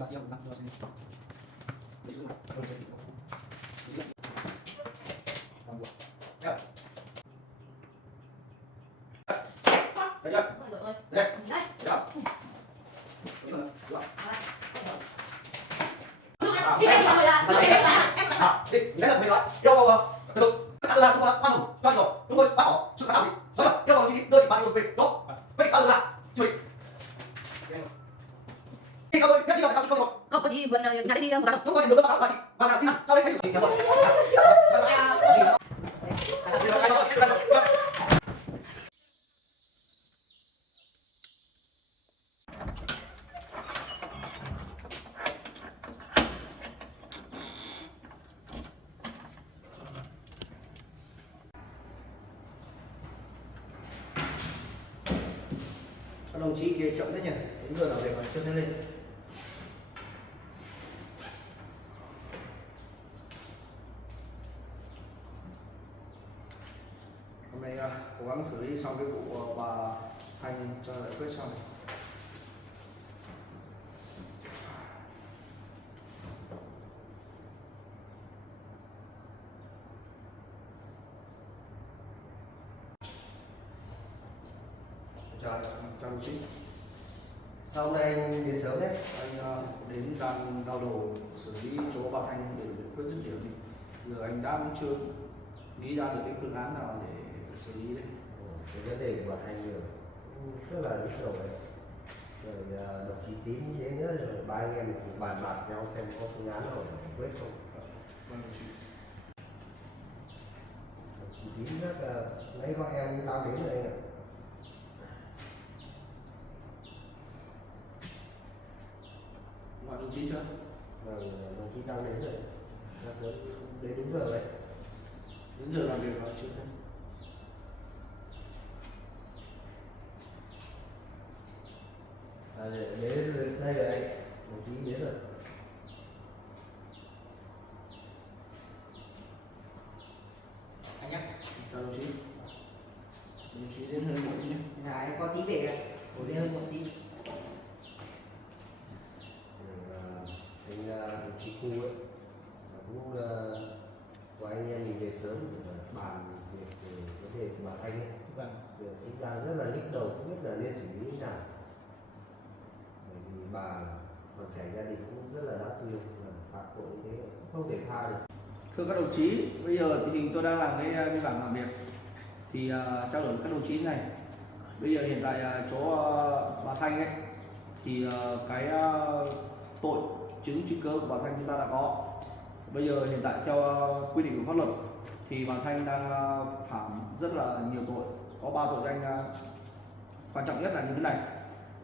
Có gì buồn nhà đi không? Các đồng chí kia chậm thế nhỉ, đến giờ làm việc mà chưa thấy lên. Hôm nay cố gắng xử lý xong cái vụ bà Thanh cho giải quyết xong. Chào đồng chí. Sao hôm nay anh đến sớm đấy? Anh đến đang đau đầu xử lý chỗ bà Thanh để giải quyết dứt điểm đi. Giờ anh đang chưa nghĩ ra được cái phương án nào để xử lý đấy. Cái vấn đề của bạn anh nhiều rất là nhức đầu đấy. Rồi đồng chí Tín đến nữa rồi ba anh em cùng bàn bạc nhau xem có phương án nào để giải quyết không. Vâng đồng chí. Đồng chí Tín rất là lấy gọi em tao đến rồi anh ạ. Gọi đồng chí chưa? Vâng, đồng chí tao đến rồi. Đến đúng giờ đấy. Đến giờ làm việc rồi chưa thấy? Đến đây rồi anh, đồng chí đến rồi. Anh nhé. Chào đồng chí. Đồng chí đến hơi muộn nhé. Nhà em có tí về ạ. Ngồi đi hơi một tí. Anh đồng chí Khu ấy cũng của anh em mình về sớm để bàn việc về vấn đề của bà Thanh ấy. Vâng. Chúng ta rất là nhức đầu không biết là nên xử lý thế nào. Bởi vì bà còn trẻ, gia đình cũng rất là đáng thương, phạt tội như thế không thể tha được. Thưa các đồng chí, bây giờ thì tôi đang làm cái biên bản làm việc thì trao đổi với các đồng chí này. Bây giờ hiện tại chỗ bà Thanh ấy thì cái tội chứng cứ của bà Thanh chúng ta đã có. Bây giờ hiện tại theo quy định của pháp luật thì bà Thanh đang phạm rất là nhiều tội, có 3 tội danh quan trọng nhất là như thế này.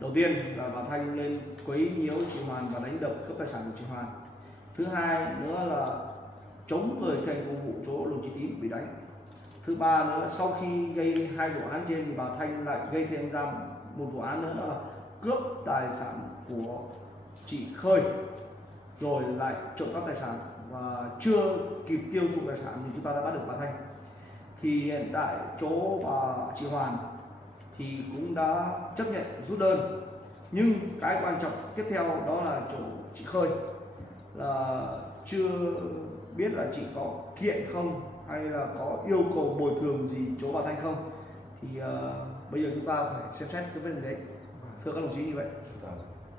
Đầu tiên là bà Thanh lên quấy nhiễu chị Hoàn và đánh đập cướp tài sản của chị Hoàn. Thứ hai nữa là chống người thi hành công vụ chỗ đồng chí Tín bị đánh. Thứ ba nữa là sau khi gây 2 vụ án trên thì bà Thanh lại gây thêm ra một vụ án nữa, đó là cướp tài sản của chị Khơi rồi lại trộm cắp tài sản và chưa kịp tiêu thụ tài sản thì chúng ta đã bắt được bà Thanh. Thì hiện tại chỗ bà chị Hoàn thì cũng đã chấp nhận rút đơn, nhưng cái quan trọng tiếp theo đó là chỗ chị Khơi là chưa biết là chị có kiện không hay là có yêu cầu bồi thường gì chỗ bà Thanh không. Thì bây giờ chúng ta phải xem xét cái vấn đề đấy, thưa các đồng chí như vậy.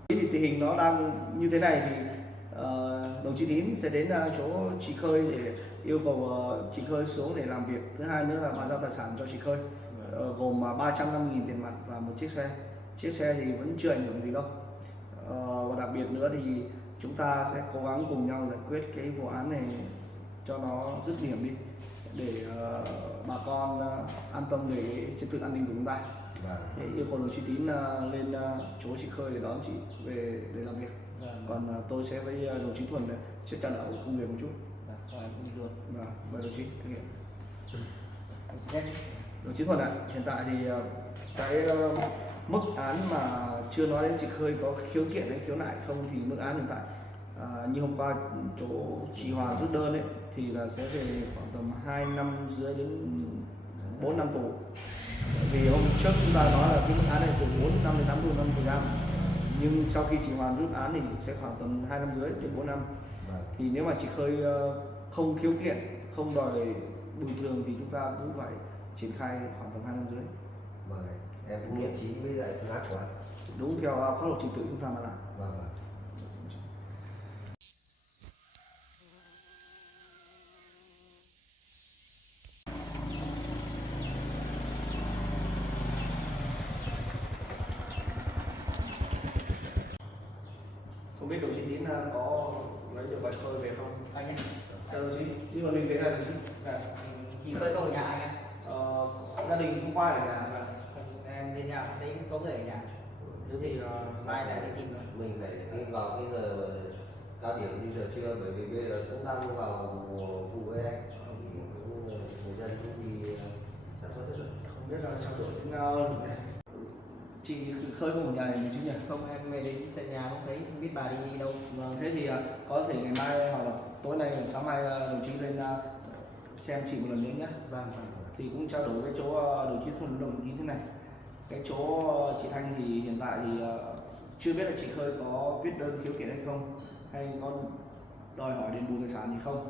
Thì tình hình nó đang như thế này thì đồng chí Tín sẽ đến chỗ chị Khơi để yêu cầu chị Khơi xuống để làm việc. Thứ hai nữa là bàn giao tài sản cho chị Khơi, gồm 350.000 tiền mặt và một chiếc xe. Chiếc xe thì vẫn chưa ảnh hưởng gì đâu. Và đặc biệt nữa thì chúng ta sẽ cố gắng cùng nhau giải quyết cái vụ án này cho nó dứt điểm đi, để bà con an tâm về trật tự an ninh của chúng ta. Thế yêu cầu đồng chí Tín lên chỗ chị Khơi để đón chị về để làm việc. Còn tôi sẽ với đồng chí Thuần sẽ trả đảo công việc một chút. Mời đồng chí thực hiện. Đồng chí Thuần ạ, hiện tại thì cái mức án mà chưa nói đến chị Khơi có khiếu kiện hay khiếu nại không thì mức án hiện tại như hôm qua chỗ chị Hoàn rút đơn ấy thì là sẽ về khoảng tầm 2 năm rưỡi đến 4 năm tù. Vì hôm trước chúng ta nói là cái mức án này từ 4 năm đến 8 tù, 5 tù giam. Nhưng sau khi chị Hoàn rút án thì sẽ khoảng tầm 2 năm rưỡi đến 4 năm. Vâng. Thì nếu mà chị Khơi không khiếu kiện, không đòi bồi thường thì chúng ta cũng phải triển khai khoảng tầm 2 năm rưỡi. Vâng, em cũng nhất trí với lại phương án của anh. Đúng theo pháp luật trình tự chúng ta mà làm. Vâng, vâng. Không biết đồng chí Tín có lấy được bài Khơi về không anh ấy? Chào đồng chí, chứ còn mình về là đồng chí. Chị Khơi có ở nhà anh ạ. Gia đình không qua ở nhà mà. Em lên nhà thấy có người ở nhà. Thế thì mai lại đi tìm rồi. Mình phải đi vào cái giờ cao điểm như giờ trưa, bởi vì bây giờ cũng đang vào mùa vụ ấy anh. Thì cũng người dân cũng đi sản xuất hết rồi. Không biết là trao đổi thế nào. Chị Khơi không ở nhà này chứ nhỉ? Không, em về đến tận nhà không thấy, không biết bà đi đâu. Vâng, thế thì có thể ngày mai hoặc là tối nay, sáng mai đồng chí lên xem chị một lần nữa nhé. Vâng. Thì cũng trao đổi cái chỗ đồng chí Thuần đồng chí thế này. Cái chỗ chị Thanh thì hiện tại thì chưa biết là chị Khơi có viết đơn khiếu kiện hay không, hay có đòi hỏi đền bù tài sản gì không.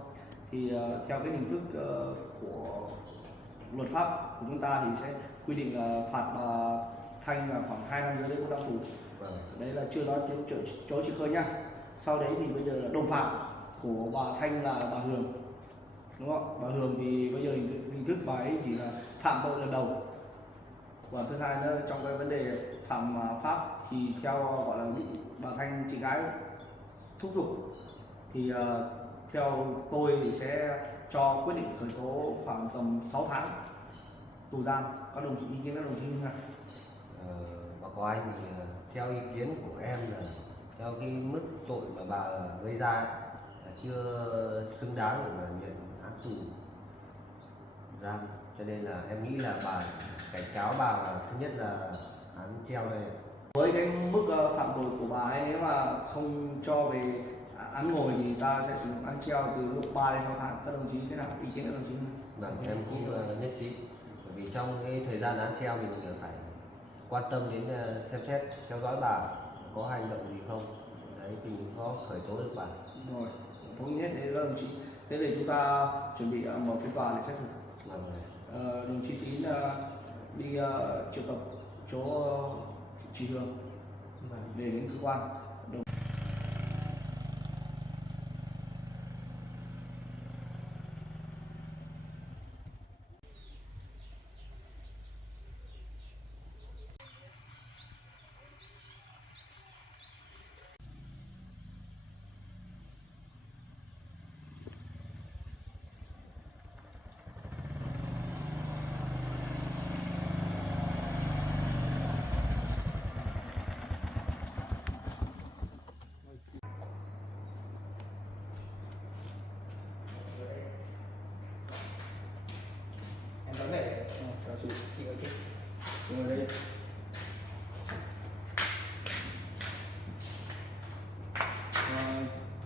Thì theo cái hình thức của luật pháp của chúng ta thì sẽ quy định phạt bà Thanh là khoảng 2 năm rưỡi đến 4 năm tù. Vâng. Đấy là chưa nói chỗ chị Khơi nhá. Sau đấy thì bây giờ là đồng phạm của bà Thanh là bà Hường, đúng không? Bà Hường thì bây giờ hình thức bà ấy chỉ là phạm tội lần đầu. Và thứ hai nữa, trong cái vấn đề phạm pháp thì theo gọi là bị bà Thanh chị gái thúc giục thì theo tôi thì sẽ cho quyết định khởi tố khoảng tầm 6 tháng tù giam. Các đồng chí ý kiến các đồng chí như thế nào? Báo cáo anh thì theo ý kiến của em là theo cái mức tội mà bà gây ra ấy, là chưa xứng đáng để mà nhận án tù giam, cho nên là em nghĩ là bà cảnh cáo bà là thứ nhất là án treo này. Với cái mức phạm tội của bà ấy, nếu mà không cho về án ngồi thì ta sẽ sử dụng án treo từ lúc 3 đến 6 tháng. Các đồng chí thế nào? Ý kiến các đồng chí? Vâng, em cũng nhất trí, bởi vì trong cái thời gian án treo thì mình phải quan tâm đến xem xét theo dõi bà có hành động gì không, đấy thì mình có khởi tố được bà. Rồi, thống nhất thế các đồng chí. Thế thì chúng ta chuẩn bị mở phiên tòa để xét xử. Vâng. Đồng chí Tín đi triệu tập chỗ chị Hương để đến cơ quan. Em đón về. Chào chị. Chị ở trên. Chị ngồi đây.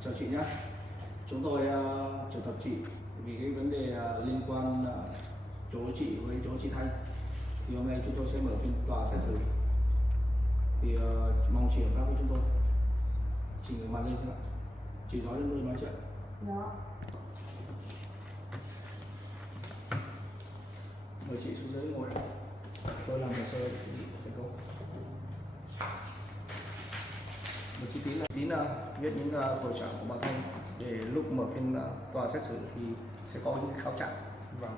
Chào chị nhé. Chúng tôi triệu tập chị vì cái vấn đề liên quan chỗ chị với chỗ chị Thanh. Thì hôm nay chúng tôi sẽ mở phiên tòa xét xử. Thì mong chị hợp tác với chúng tôi. Chị ngồi mặt lên thôi ạ. Chị nói đến nơi nói chuyện. Đó. Mời chị xuống dưới ngồi. Tôi làm hồ sơ thành công. Một chi Tín là viết những tội trạng của bà Thanh để lúc mở phiên tòa xét xử thì sẽ có những cáo trạng. Vâng.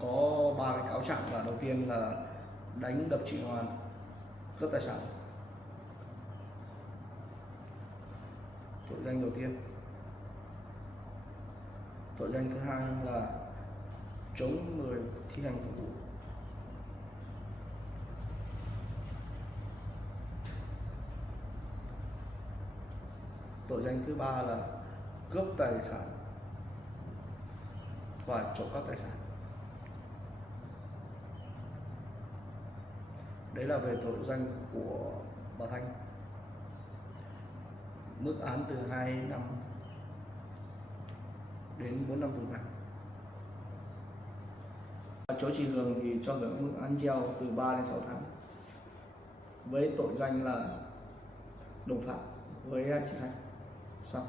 Có 3 cái cáo trạng là đầu tiên là đánh đập chị Hoàn, cướp tài sản. Tội danh đầu tiên. Tội danh thứ hai là chống người thi hành công vụ. Tội danh thứ ba là cướp tài sản và trộm cắp tài sản. Đấy là về tội danh của bà Thanh. Mức án từ 2 năm đến 4 năm tù giam. Chỗ chị Hường thì cho hưởng mức án treo từ 3 đến 6 tháng với tội danh là đồng phạm với chị Thanh. Xong.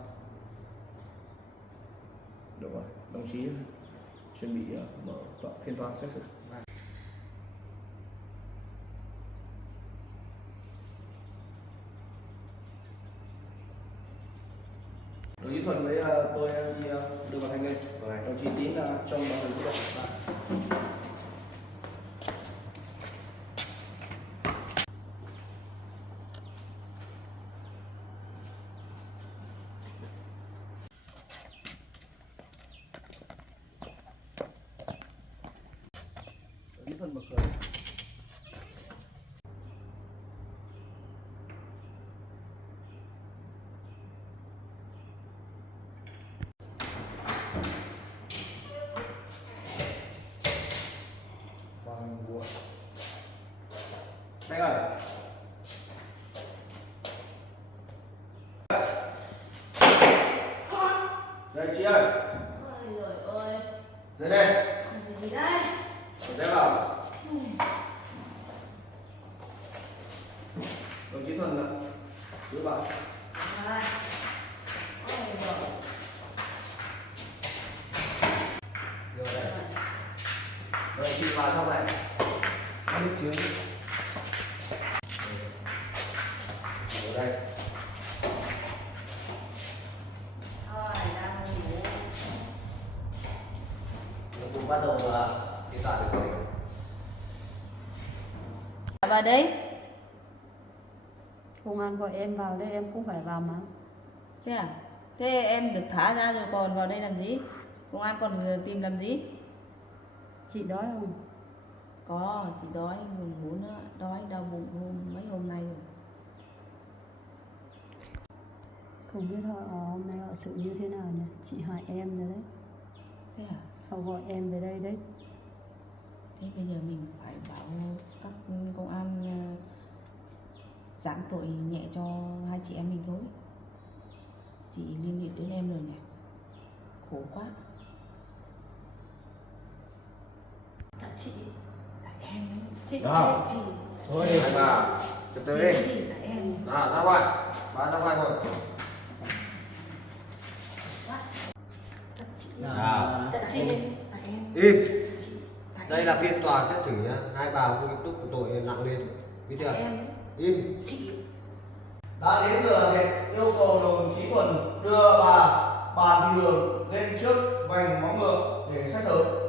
Được rồi, đồng chí chuẩn bị mở phiên tòa xét xử. Đồng chí Thuận với tôi đi đưa vào Thanh lên. Đồng chí Tín trong bảo hiểm tự động. Đồng chí Thuận mở cửa. Thanh ơi. Đây chị ơi. Ôi giời ơi. Dưới đây. Gì đây? Ở đây vào. Đồng chí Thuận đưa vào. Này. Ôi giời. Vô đây. Rồi chị vào trong này. Ăn nước chướng. Ở đây. Thôi, đang ngủ. Cũng bắt đầu phiên tòa được rồi. Vào đấy. Công an gọi em vào đây em cũng phải vào mà. Thế à? Thế em được thả ra rồi còn vào đây làm gì? Công an còn tìm làm gì? Chị đói không? Có, chị đói buồn ngủ nữa. Đói đau bụng mấy hôm nay rồi. Không biết họ hôm nay họ xử như thế nào nhỉ? Chị hại em rồi đấy. Thế à? Họ gọi em về đây đấy. Thế bây giờ mình phải bảo các công an giảm tội nhẹ cho hai chị em mình thôi. Chị liên lụy đến em rồi nhỉ? Khổ quá. Tại chị, tại em ấy. Chị, Nào. chị. Thôi đi mà. Chụp tới đi. Chị, tại em. Nào, ra ngoài. Ra ngoài rồi. Tại chị. Nào. Tại chị. Tại em. Im. Chị, tại Đây em. là phiên tòa xét xử nhá. Hai bà có kết thúc của tội nặng lên. Biết chưa? Tại em ấy. Im. Chị. Đã đến giờ làm việc, yêu cầu đồng chí Thuận đưa bà Bàn Thị Hường lên trước vành móng ngựa để xét xử.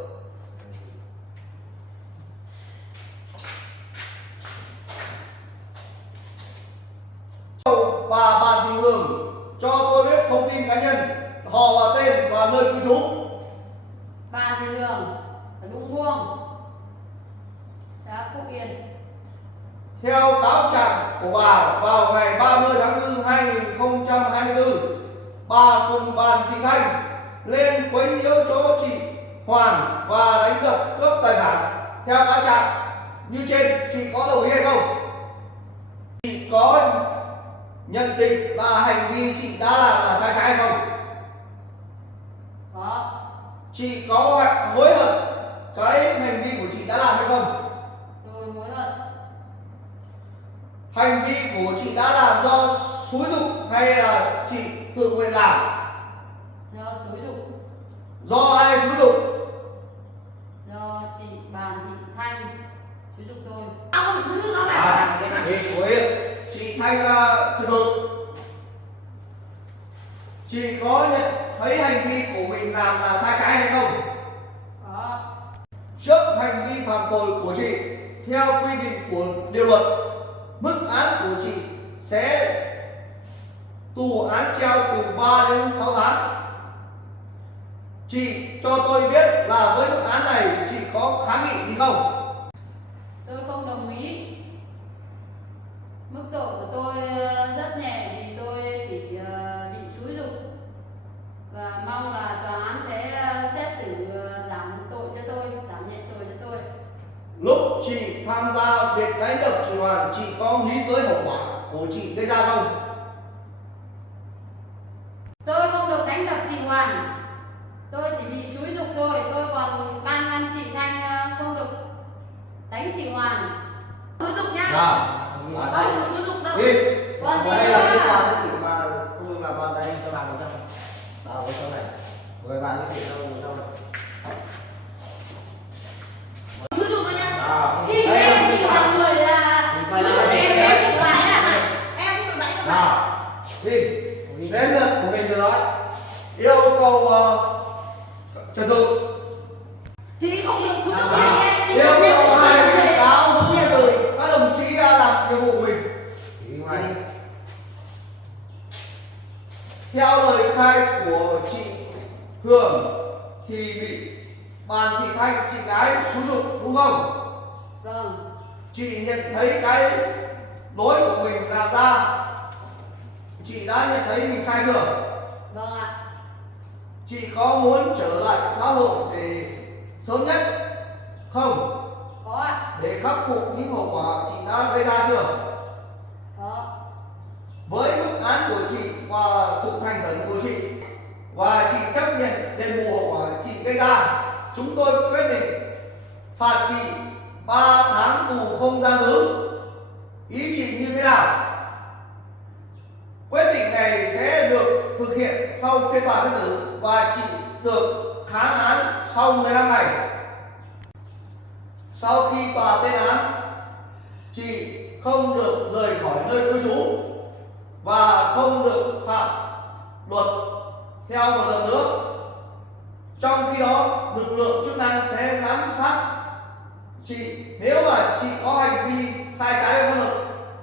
Bà Bàn Thị Hường cho tôi biết thông tin cá nhân, họ và tên và nơi cư trú. Bà Thị Hường ở Đũng Muông, xã Phúc Yên. Theo cáo trạng của bà, vào ngày 30 tháng 4 2024, bà cùng Bàn Thị Thanh lên quấy nhiễu chỗ chị Hoàn và đánh đập cướp tài sản. Theo cáo trạng như trên, chị có đồng ý hay không? Chị có nhận định là hành vi chị đã làm là sai trái hay không? Có. Chị có hối hận cái hành vi của chị đã làm hay không? Tôi hối hận. Hành vi của chị đã làm do xúi giục hay là chị tự nguyện làm? Do xúi giục. Do ai xúi giục? Do chị Bàn Thị Thanh xúi giục tôi. Ông xúi giục nó này. Đi, ngồi yên. Chị Thanh từ từ. Chị có nhận thấy hành vi của mình làm là sai trái hay không? Có. Trước hành vi phạm tội của chị, theo quy định của điều luật, mức án của chị sẽ tù án treo từ 3 đến 6 tháng. Chị cho tôi biết là với mức án này chị có kháng nghị gì không? Tôi không đồng ý. Mức độ của tôi rất nhẹ vì tôi chỉ bị xúi giục và mong là tòa án sẽ xét xử giảm tội cho tôi, giảm nhẹ tội cho tôi. Lúc chị tham gia việc đánh đập chị Hoàn, chị có nghĩ tới hậu quả của chị gây ra không? Tôi không được đánh đập chị Hoàn. Tôi chỉ bị xúi giục thôi. Tôi còn can ngăn chị Thanh không được đánh chị Hoàn. Xúi giục nha. Nào. Ông đừng xúi giục đâu. Im. Vâng, đây là cái quà bác sĩ mà không được làm bạn đây cho bạn 100. Đó, cái chỗ này. Mời bạn giới thiệu cho này. Sử dụng rồi nha. Đó. Chị Đây em là thì cái là quà. người là Phải là em cái em cũng phải à. Em cũng tự đánh cho bạn. Nào. Đi. Đến lượt của mình rồi nói. Yêu cầu trật tự. Chị không được sử dụng. Yêu cầu hai bị cáo giữ trật tự. Các đồng chí đã làm nhiệm vụ của mình. Đi ngoài đi. Theo lời khai của chị Hường thì bị Bàn Thị Thanh, chị gái xúi giục đúng không? Vâng. Chị nhận thấy cái lỗi của mình là ta. Chị đã nhận thấy mình sai chưa? Vâng ạ. Chị có muốn trở lại xã hội để sớm nhất không? Có ạ. Để khắc phục những hậu quả chị đã gây ra chưa? Có. Với mức án của chị và sự thành khẩn của chị và chị chấp nhận đền bù hậu quả chị gây ra, chúng tôi quyết định phạt chị 3 tháng tù không giam giữ. Ý chị như thế nào? Quyết định này sẽ được thực hiện sau phiên tòa xét xử và chị được kháng án sau 15 ngày. Sau khi tòa tuyên án, chị không được rời khỏi nơi cư trú và không được phạm luật theo một lần nữa. Trong khi đó, lực lượng chức năng sẽ giám sát chị. Nếu mà chị có hành vi sai trái với pháp luật,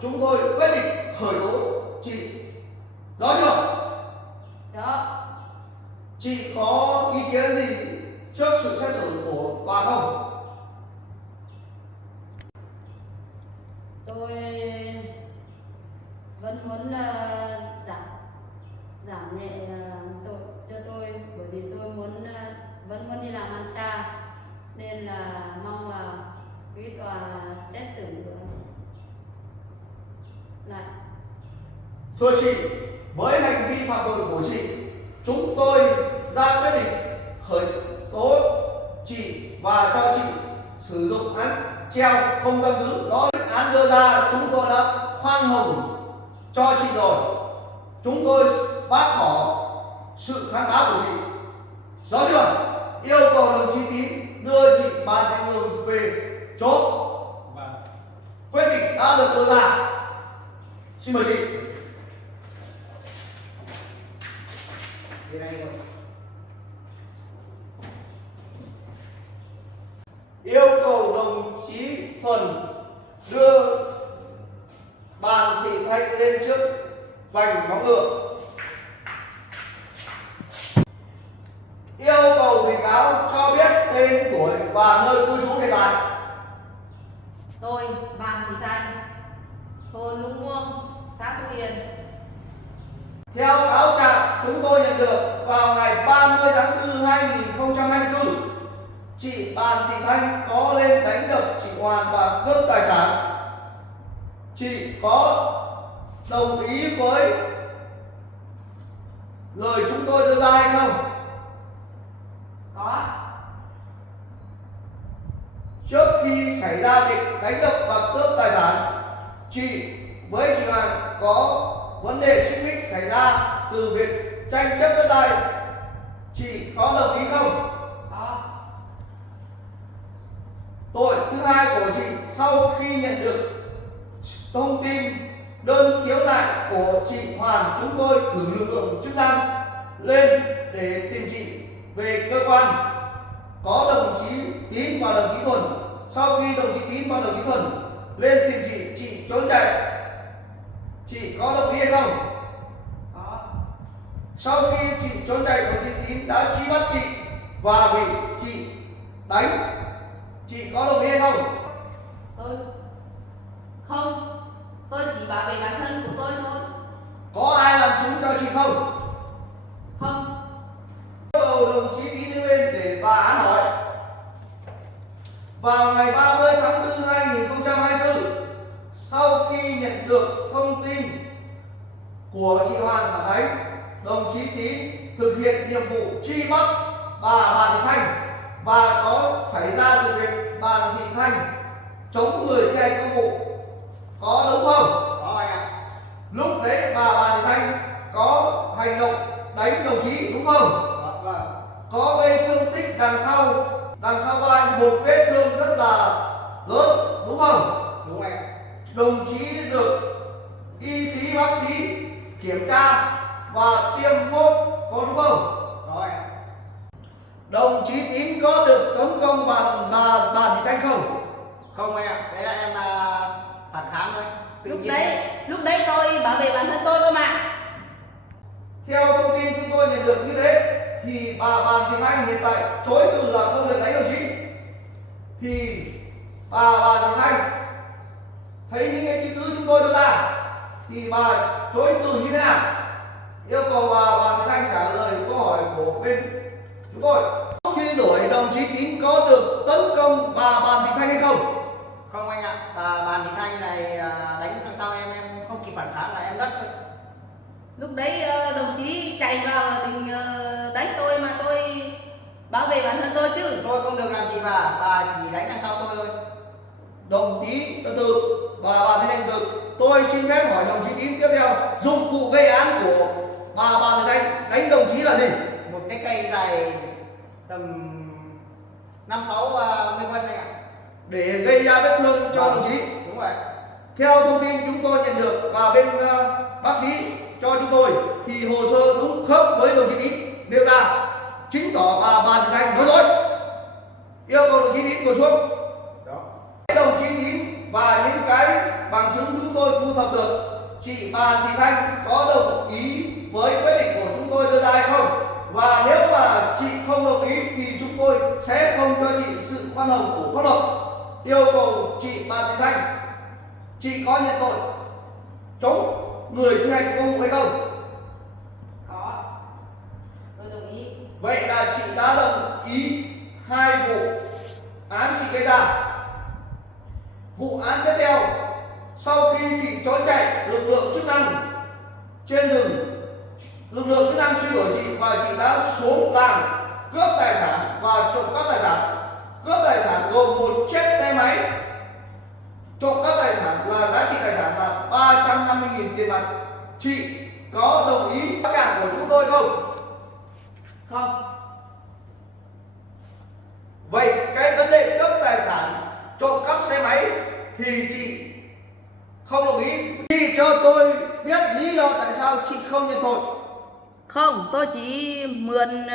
chúng tôi quyết định khởi tố chị. Rõ chưa? Đó. Chị có ý kiến gì trước sự xét xử của tòa không? Tôi vẫn muốn giảm nhẹ tội cho tôi, bởi vì tôi vẫn muốn đi làm ăn xa, nên là mong là quý tòa xét xử lại. Thưa chị, với hành vi phạm tội của chị, chúng tôi ra quyết định khởi tố chị và cho chị sử dụng án treo không giam giữ. Đó là án đưa ra, chúng tôi đã khoan hồng cho chị rồi. Chúng tôi bác bỏ sự kháng cáo của chị. Rõ chưa? Yêu cầu đồng chí Tín đưa chị Bàn Thị Hường về chỗ. Quyết định đã được đưa ra. Xin mời chị. Đi đây rồi. Yêu cầu đồng chí Thuần đưa Bàn Thị Thanh lên trước vành móng ngựa. Yêu cầu bị cáo cho biết tên tuổi và nơi cư trú hiện tại. Tôi Bàn Thị Thanh, thôn Lũng Muông, xã Phú Yên. Theo cáo trạng chúng tôi nhận được vào ngày 30 tháng 4 2024, chị Bàn Thị Thanh có lên đánh đập chị Hoàn và cướp tài sản. Chị có đồng ý với lời chúng tôi đưa ra hay không? Có. Trước khi xảy ra việc đánh đập và cướp tài sản, chị với chị Hoàn có vấn đề xích mích xảy ra từ việc tranh chấp đất đai. Chị có đồng ý không? Có. Tội thứ hai của chị, sau khi nhận được thông tin đơn khiếu nại của chị Hoàn, chúng tôi cử lực lượng chức năng lên để tìm chị về cơ quan. Có đồng chí Tín và đồng chí Thuần. Sau khi đồng chí Tín và đồng chí Thuần lên tìm chị trốn chạy. Chị có đồng ý hay không? Có. Sau khi chị trốn chạy, đồng chí Tín đã truy bắt chị và bị chị đánh. Chị có đồng ý hay không? Tôi không. Tôi chỉ bảo vệ bản thân của tôi thôi. Có ai làm chứng cho chị không? Không. Yêu cầu đồng chí Tín đứng lên để tòa án hỏi. Vào ngày 30 tháng 4 2024, sau khi nhận được thông tin của chị Hoàn phản ánh, đồng chí Tín thực hiện nhiệm vụ truy bắt bà Bàn Thị Thanh và có xảy ra sự việc Bàn Thị Thanh chống người thi hành công vụ. Có đúng không? Có anh ạ. lúc đấy bà Thị Thanh có hành động đánh đồng chí đúng không? Vâng. Có gây thương tích đằng sau vai một vết thương rất là lớn đúng không? Đúng em. Đồng chí được y sĩ bác sĩ kiểm tra và tiêm thuốc có đúng không? Có em. Đồng chí Tín có được tấn công bà Thị Thanh không? Không em, đấy là em phản kháng thôi. Tự nhiên. Lúc đấy tôi bảo vệ bản thân tôi cơ mà. Theo thông tin chúng tôi nhận được như thế thì bà Thị Thanh hiện tại chối từ là không được đánh đồng chí. Thì bà Thị Thanh thấy những cái chứng cứ chúng tôi đưa ra thì bà chối từ như thế nào? Yêu cầu bà Thị Thanh trả lời câu hỏi của bên chúng tôi. Khi đổi đồng chí Tín có được tấn công bà Thị Thanh hay không? Không anh ạ, bà Thị Thanh này đánh đằng sau em không kịp phản kháng là em ngất thôi. Lúc đấy đồng chí chạy vào định đánh tôi mà tôi bảo vệ bản thân tôi chứ. Tôi không được làm gì bà chỉ đánh đằng sau tôi thôi. Đồng chí từ bà Thị Thanh từ tôi xin phép hỏi đồng chí Tín tiếp theo, dụng cụ gây án của bà Thị Thanh đánh đồng chí là gì? Một cái cây dài tầm 5-6 mươi phân anh ạ. Để gây ra vết thương cho đồng chí. Đúng rồi. Theo thông tin chúng tôi nhận được và bên bác sĩ cho chúng tôi thì hồ sơ đúng khớp với đồng chí Tín nêu ra, chứng tỏ bà Thị Thanh nói dối. Yêu cầu đồng chí Tín ngồi xuống. Đó. Đồng chí Tín và những cái bằng chứng chúng tôi thu thập được, chị bà Thị Thanh có đồng ý với quyết định của chúng tôi đưa ra hay không? Và nếu mà chị không đồng ý thì chúng tôi sẽ không cho chị sự khoan hồng của pháp luật. Yêu cầu chị bà Thị Thanh, chị có nhận tội chống người thi hành công vụ hay không? Có. Tôi đồng ý. Vậy là chị đã đồng ý hai vụ án chị gây ra. Vụ án tiếp theo, sau khi chị trốn chạy lực lượng chức năng trên rừng, lực lượng chức năng truy đuổi chị và chị đã xuống làng cướp tài sản và trộm cắp tài sản. Cướp tài sản gồm một chiếc xe máy, trộm cắp tài sản là giá trị tài sản là 350.000 tiền mặt. Chị có đồng ý tất cả của chúng tôi không? Không. Vậy cái vấn đề cướp tài sản, trộm cắp xe máy thì chị không đồng ý. Chị cho tôi biết lý do tại sao chị không nhận tội. Không, tôi chỉ mượn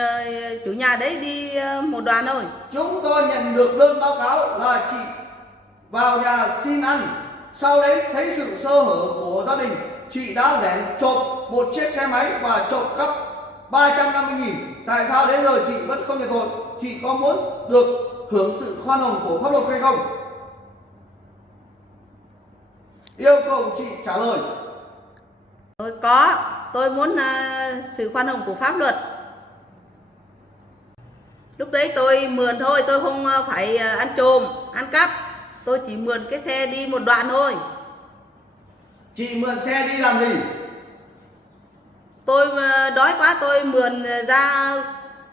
chủ nhà đấy đi một đoàn thôi. Chúng tôi nhận được đơn báo cáo là chị vào nhà xin ăn, sau đấy thấy sự sơ hở của gia đình, chị đã lén trộm một chiếc xe máy và trộm cắp 350.000. Tại sao đến giờ chị vẫn không nhận tội? Chị có muốn được hưởng sự khoan hồng của pháp luật hay không? Yêu cầu chị trả lời. Tôi muốn sự khoan hồng của pháp luật. Lúc đấy tôi mượn thôi, tôi không phải ăn trộm, ăn cắp. Tôi chỉ mượn cái xe đi một đoạn thôi. Chị mượn xe đi làm gì? Tôi đói quá tôi mượn ra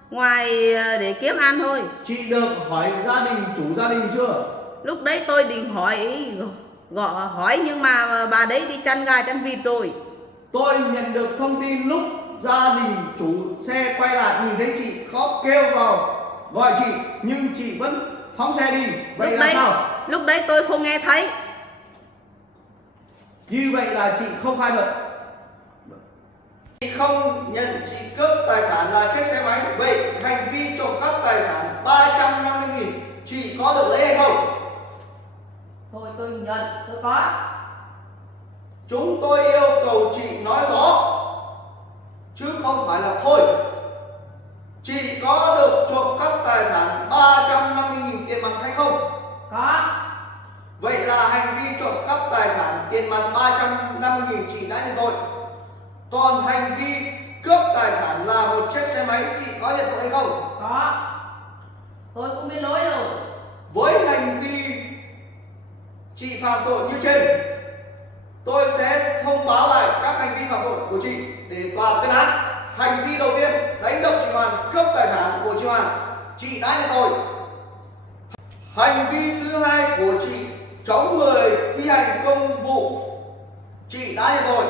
ngoài để kiếm ăn thôi. Chị được hỏi gia đình, chủ gia đình chưa? Lúc đấy tôi định hỏi nhưng mà bà đấy đi chăn gà chăn vịt rồi. Tôi nhận được thông tin lúc gia đình chủ xe quay lại nhìn thấy chị có kêu vào gọi chị nhưng chị vẫn phóng xe đi. Vậy là sao? Lúc đấy tôi không nghe thấy. Như vậy là chị không khai thật. Chị không nhận chị cướp tài sản là chiếc xe máy. Vậy hành vi trộm cắp tài sản 350.000 chị có được lấy hay không? Thôi tôi nhận, tôi có. Chúng tôi yêu cầu chị nói rõ chứ không phải là thôi. Chị có được trộm cắp tài sản 350.000 tiền mặt hay không? Có. Vậy là hành vi trộm cắp tài sản tiền mặt 350.000 chị đã nhận tội. Còn hành vi cướp tài sản là một chiếc xe máy chị có nhận tội hay không? Có. Tôi cũng biết lỗi rồi. Với hành vi chị phạm tội như trên, tôi sẽ thông báo lại các hành vi phạm tội của chị để tòa tuyên án. Hành vi đầu tiên đánh đập chị Hoàn, cướp tài sản của chị Hoàn, chị đã nhận tội. Hành vi thứ hai của chị chống người thi hành công vụ, chị đã nhận tội.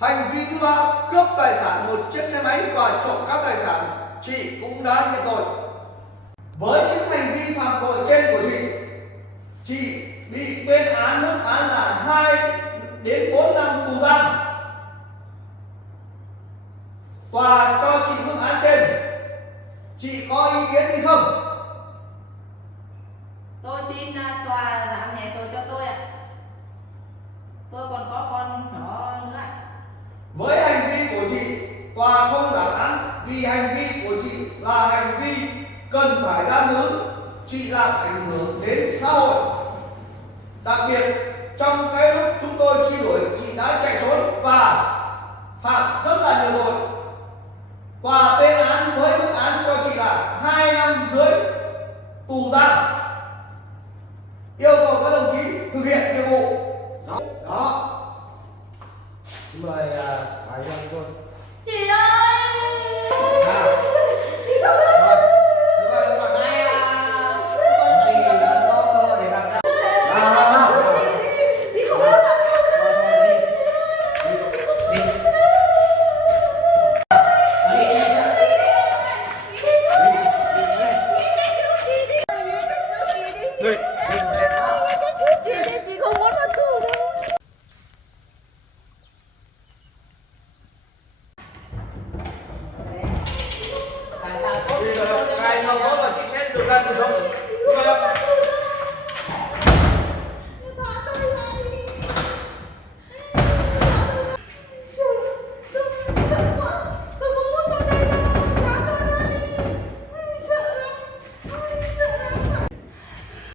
Hành vi thứ ba, cướp tài sản một chiếc xe máy và trộm cắp tài sản, chị cũng đã nhận tội. Với những hành vi phạm tội trên của chị bị tuyên án mức án là 2 đến 4 năm tù giam. Tòa cho chị mức án trên, chị có ý kiến gì không? Tôi xin tòa giảm nhẹ tội cho tôi ạ. Tôi còn có con nhỏ nữa ạ. Với hành vi của chị, tòa không giảm án vì hành vi của chị là hành vi cần phải giam giữ. Chị làm ảnh hưởng đến xã hội. Đặc biệt trong cái lúc chúng tôi truy đuổi, chị đã chạy trốn và